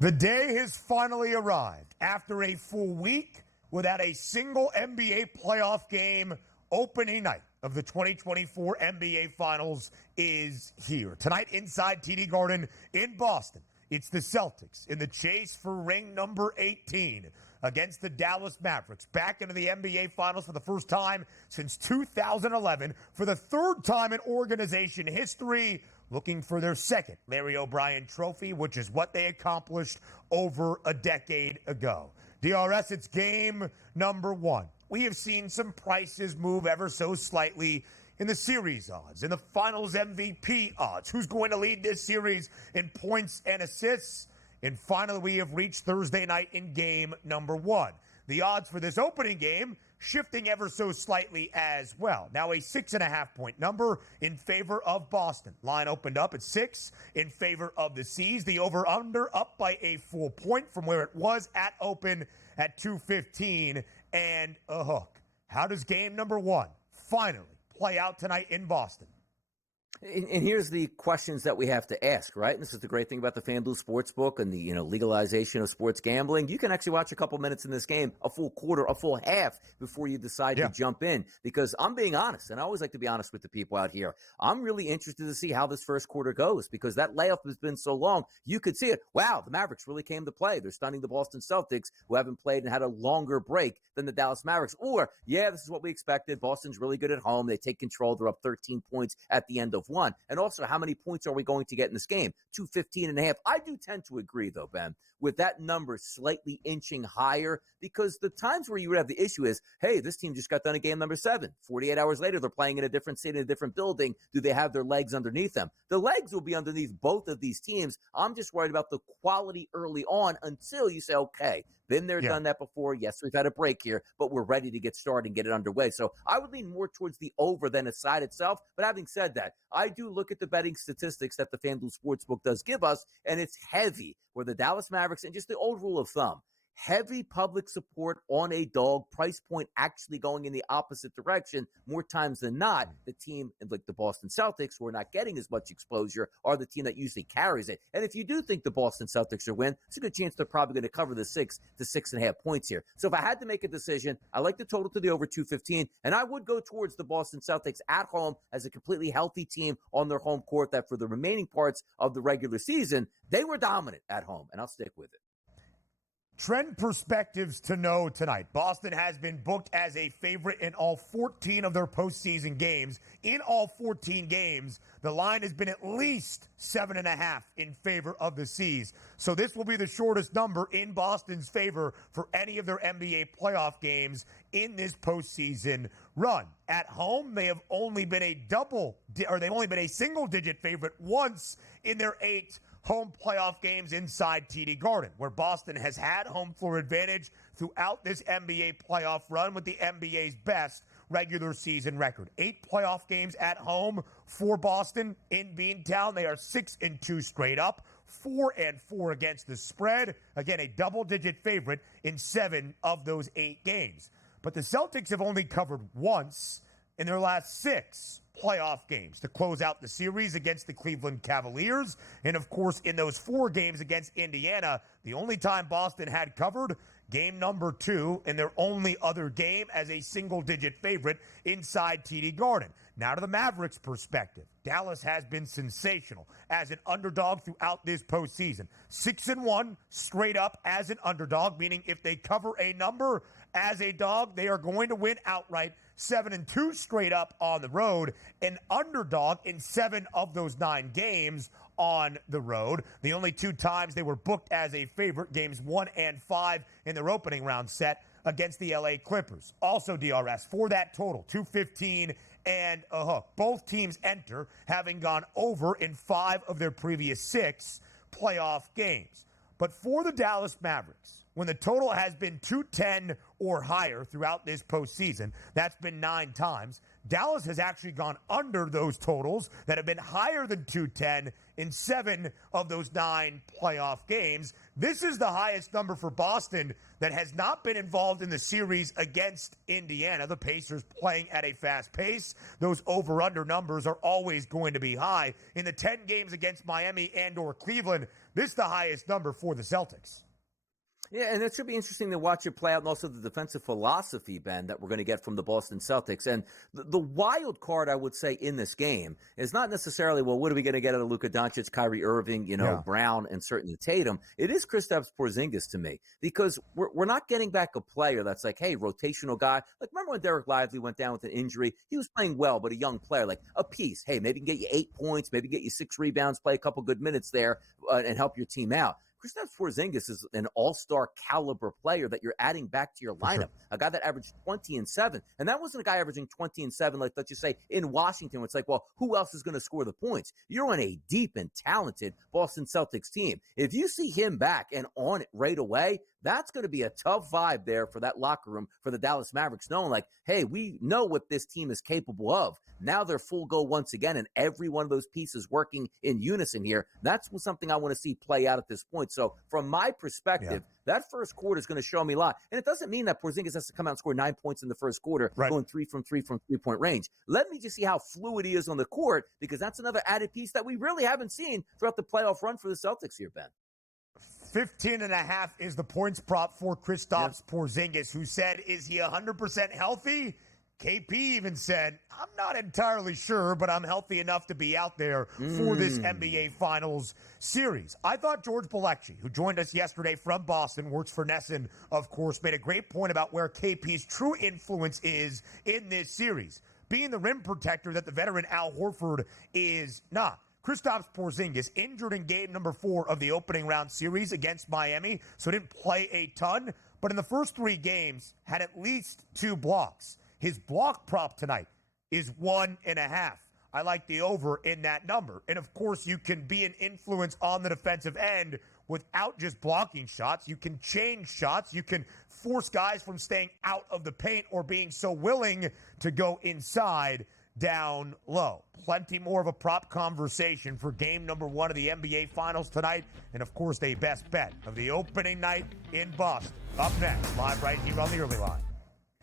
The day has finally arrived. After a full week without a single NBA playoff game, opening night of the 2024 NBA Finals is here. Tonight inside TD Garden in Boston, it's the Celtics in the chase for ring number 18 against the Dallas Mavericks. Back into the NBA Finals for the first time since 2011, for the third time in organization history, looking for their second Larry O'Brien trophy, which is what they accomplished over a decade ago. DRS, it's game number one. We have seen some prices move ever so slightly in the series odds, in the finals MVP odds. Who's going to lead this series in points and assists? And finally, we have reached Thursday night in game number one. The odds for this opening game shifting ever so slightly as well. Now a 6.5-point number in favor of Boston. Line opened up at 6 in favor of the C's. The over-under up by a full point from where it was at open at 215 and a hook. How does game number one finally play out tonight in Boston? And here's the questions that we have to ask, right? And this is the great thing about the FanDuel Sportsbook and the legalization of sports gambling. You can actually watch a couple minutes in this game, a full quarter, a full half before you decide to jump in. Because I'm being honest, and I always like to be honest with the people out here. I'm really interested to see how this first quarter goes because that layoff has been so long. You could see it. Wow, the Mavericks really came to play. They're stunning the Boston Celtics, who haven't played and had a longer break than the Dallas Mavericks. Or, yeah, this is what we expected. Boston's really good at home. They take control. They're up 13 points at the end of one. And also, how many points are we going to get in this game? 215.5. I do tend to agree, though, Ben, with that number slightly inching higher because the times where you would have the issue is, hey, this team just got done at game number 7. 48 hours later, they're playing in a different city, in a different building. Do they have their legs underneath them? The legs will be underneath both of these teams. I'm just worried about the quality early on until you say, okay, been there, done that before. Yes, we've had a break here, but we're ready to get started and get it underway. So I would lean more towards the over than the side itself. But having said that, I do look at the betting statistics that the FanDuel Sportsbook does give us, and it's heavy where the Dallas Mavericks, and just the old rule of thumb, heavy public support on a dog, price point actually going in the opposite direction more times than not. The team like the Boston Celtics, who are not getting as much exposure, are the team that usually carries it. And if you do think the Boston Celtics will win, it's a good chance they're probably going to cover the 6 to 6.5 points here. So if I had to make a decision, I like the total to the over 215, and I would go towards the Boston Celtics at home as a completely healthy team on their home court that for the remaining parts of the regular season, they were dominant at home, and I'll stick with it. Trend perspectives to know tonight. Boston has been booked as a favorite in all 14 of their postseason games. In all 14 games, the line has been at least 7.5 in favor of the C's. So this will be the shortest number in Boston's favor for any of their NBA playoff games in this postseason run. At home, they have only been they've only been a single-digit favorite once in their 8 home playoff games inside TD Garden, where Boston has had home floor advantage throughout this NBA playoff run with the NBA's best regular season record. 8 playoff games at home for Boston in Beantown. They are 6-2 straight up, 4-4 against the spread. Again, a double-digit favorite in 7 of those 8 games. But the Celtics have only covered once in their last 6 playoff games to close out the series against the Cleveland Cavaliers. And, of course, in those 4 games against Indiana, the only time Boston had covered, game number 2, in their only other game as a single-digit favorite inside TD Garden. Now to the Mavericks' perspective. Dallas has been sensational as an underdog throughout this postseason. 6-1 straight up as an underdog, meaning if they cover a number as a dog, they are going to win outright. 7-2 straight up on the road, an underdog in 7 of those 9 games on the road. The only 2 times they were booked as a favorite, games 1 and 5 in their opening round set against the LA Clippers. Also DRS for that total, 215 and a hook. Both teams enter having gone over in 5 of their previous 6 playoff games. But for the Dallas Mavericks, when the total has been 210 or higher throughout this postseason, that's been 9 times, Dallas has actually gone under those totals that have been higher than 210 in 7 of those 9 playoff games. This is the highest number for Boston that has not been involved in the series against Indiana. The Pacers playing at a fast pace. Those over-under numbers are always going to be high. In the 10 games against Miami and or Cleveland, This is the highest number for the Celtics. Yeah, and it should be interesting to watch it play out, and also the defensive philosophy, Ben, that we're going to get from the Boston Celtics. And the wild card, I would say, in this game is not necessarily, well, what are we going to get out of Luka Doncic, Kyrie Irving, Brown, and certainly Tatum. It is Kristaps Porzingis to me, because we're not getting back a player that's like, hey, rotational guy. Like, remember when Derek Lively went down with an injury? He was playing well, but a young player, like a piece. Hey, maybe he can get you 8 points, maybe get you 6 rebounds, play a couple good minutes there, and help your team out. Kristaps Porzingis is an all-star caliber player that you're adding back to your lineup. Sure. A guy that averaged 20 and 7. And that wasn't a guy averaging 20 and 7, like, let's just say, in Washington. It's like, well, who else is going to score the points? You're on a deep and talented Boston Celtics team. If you see him back and on it right away, that's going to be a tough vibe there for that locker room for the Dallas Mavericks, knowing like, hey, we know what this team is capable of. Now they're full go once again, and every one of those pieces working in unison here. That's something I want to see play out at this point. So from my perspective, that first quarter is going to show me a lot. And it doesn't mean that Porzingis has to come out and score 9 points in the first quarter, going 3 from 3-point range. Let me just see how fluid he is on the court, because that's another added piece that we really haven't seen throughout the playoff run for the Celtics here, Ben. 15.5 is the points prop for Kristaps Porzingis, who said, is he 100% healthy? KP even said, I'm not entirely sure, but I'm healthy enough to be out there for this NBA Finals series. I thought George Bilecki, who joined us yesterday from Boston, works for Nesson, of course, made a great point about where KP's true influence is in this series, being the rim protector that the veteran Al Horford is not. Kristaps Porzingis injured in game number 4 of the opening round series against Miami, so didn't play a ton, but in the first 3 games had at least 2 blocks. His block prop tonight is 1.5. I like the over in that number. And of course, you can be an influence on the defensive end without just blocking shots. You can change shots. You can force guys from staying out of the paint or being so willing to go inside down low. Plenty more of a prop conversation for game number 1 of the NBA Finals tonight. And of course, the best bet of the opening night in Boston. Up next, live right here on the early line.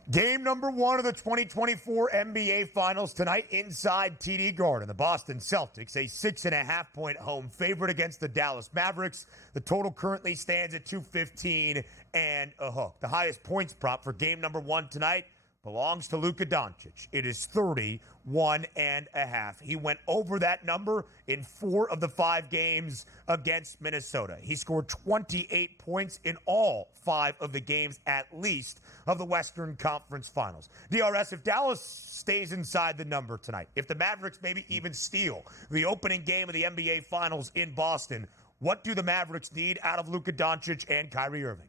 Game number 1 of the 2024 NBA Finals tonight inside TD Garden. The Boston Celtics, a 6.5-point home favorite against the Dallas Mavericks. The total currently stands at 215 and a hook. The highest points prop for game number 1 tonight belongs to Luka Doncic. It is 31.5. He went over that number in 4 of the 5 games against Minnesota. He scored 28 points in all 5 of the games, at least, of the Western Conference Finals. DRS, if Dallas stays inside the number tonight, if the Mavericks maybe even steal the opening game of the NBA Finals in Boston, what do the Mavericks need out of Luka Doncic and Kyrie Irving?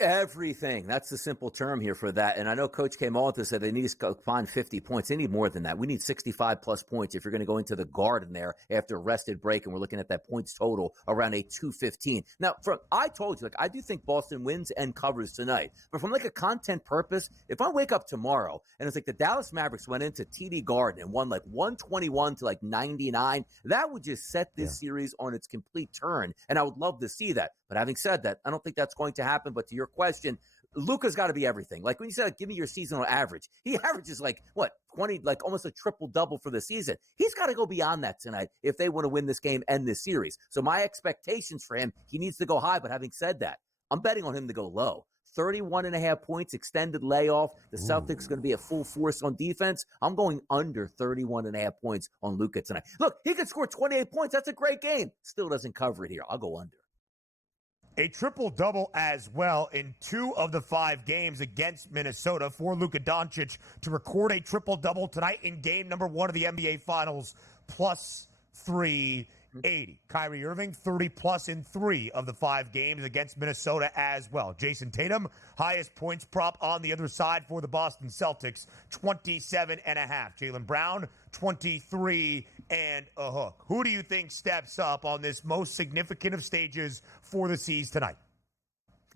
Everything. That's the simple term here for that. And I know Coach came on to say they need to find 50 points. They need more than that. We need 65-plus points if you're going to go into the Garden there after a rested break, and we're looking at that points total around a 215. Now, I told you, I do think Boston wins and covers tonight. But from, a content purpose, if I wake up tomorrow and it's like the Dallas Mavericks went into TD Garden and won, 121 to, 99, that would just set this series on its complete turn. And I would love to see that. But having said that, I don't think that's going to happen. But to your question, Luka's got to be everything. When you said, give me your seasonal average, he averages 20, almost a triple-double for the season. He's got to go beyond that tonight if they want to win this game and this series. So my expectations for him, he needs to go high. But having said that, I'm betting on him to go low. 31.5 points, extended layoff. The Celtics going to be at full force on defense. I'm going under 31.5 points on Luka tonight. Look, he could score 28 points. That's a great game. Still doesn't cover it here. I'll go under. A triple-double as well in 2 of the 5 games against Minnesota for Luka Doncic to record a triple-double tonight in game number 1 of the NBA Finals, plus 380. Kyrie Irving, 30-plus in 3 of the 5 games against Minnesota as well. Jason Tatum, highest points prop on the other side for the Boston Celtics, 27.5. Jaylen Brown, 23 and a hook. Who do you think steps up on this most significant of stages for the C's tonight?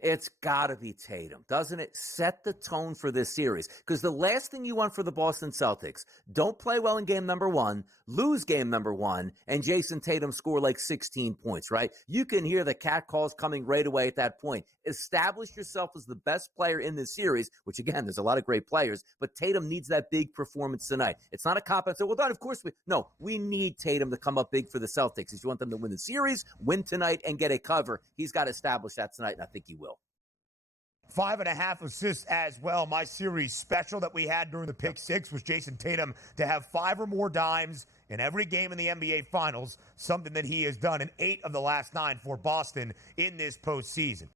It's got to be Tatum, doesn't it? Set the tone for this series. Because the last thing you want for the Boston Celtics, don't play well in game number one, lose game number one, and Jason Tatum score like 16 points, right? You can hear the cat calls coming right away at that point. Establish yourself as the best player in this series, which, again, there's a lot of great players, but Tatum needs that big performance tonight. It's not a cop and say, well done, of course we need Tatum to come up big for the Celtics. If you want them to win the series, win tonight, and get a cover, he's got to establish that tonight, and I think he will. 5.5 assists as well. My series special that we had during the Pick Six was Jason Tatum to have 5 or more dimes in every game in the NBA Finals, something that he has done in 8 of the last 9 for Boston in this postseason.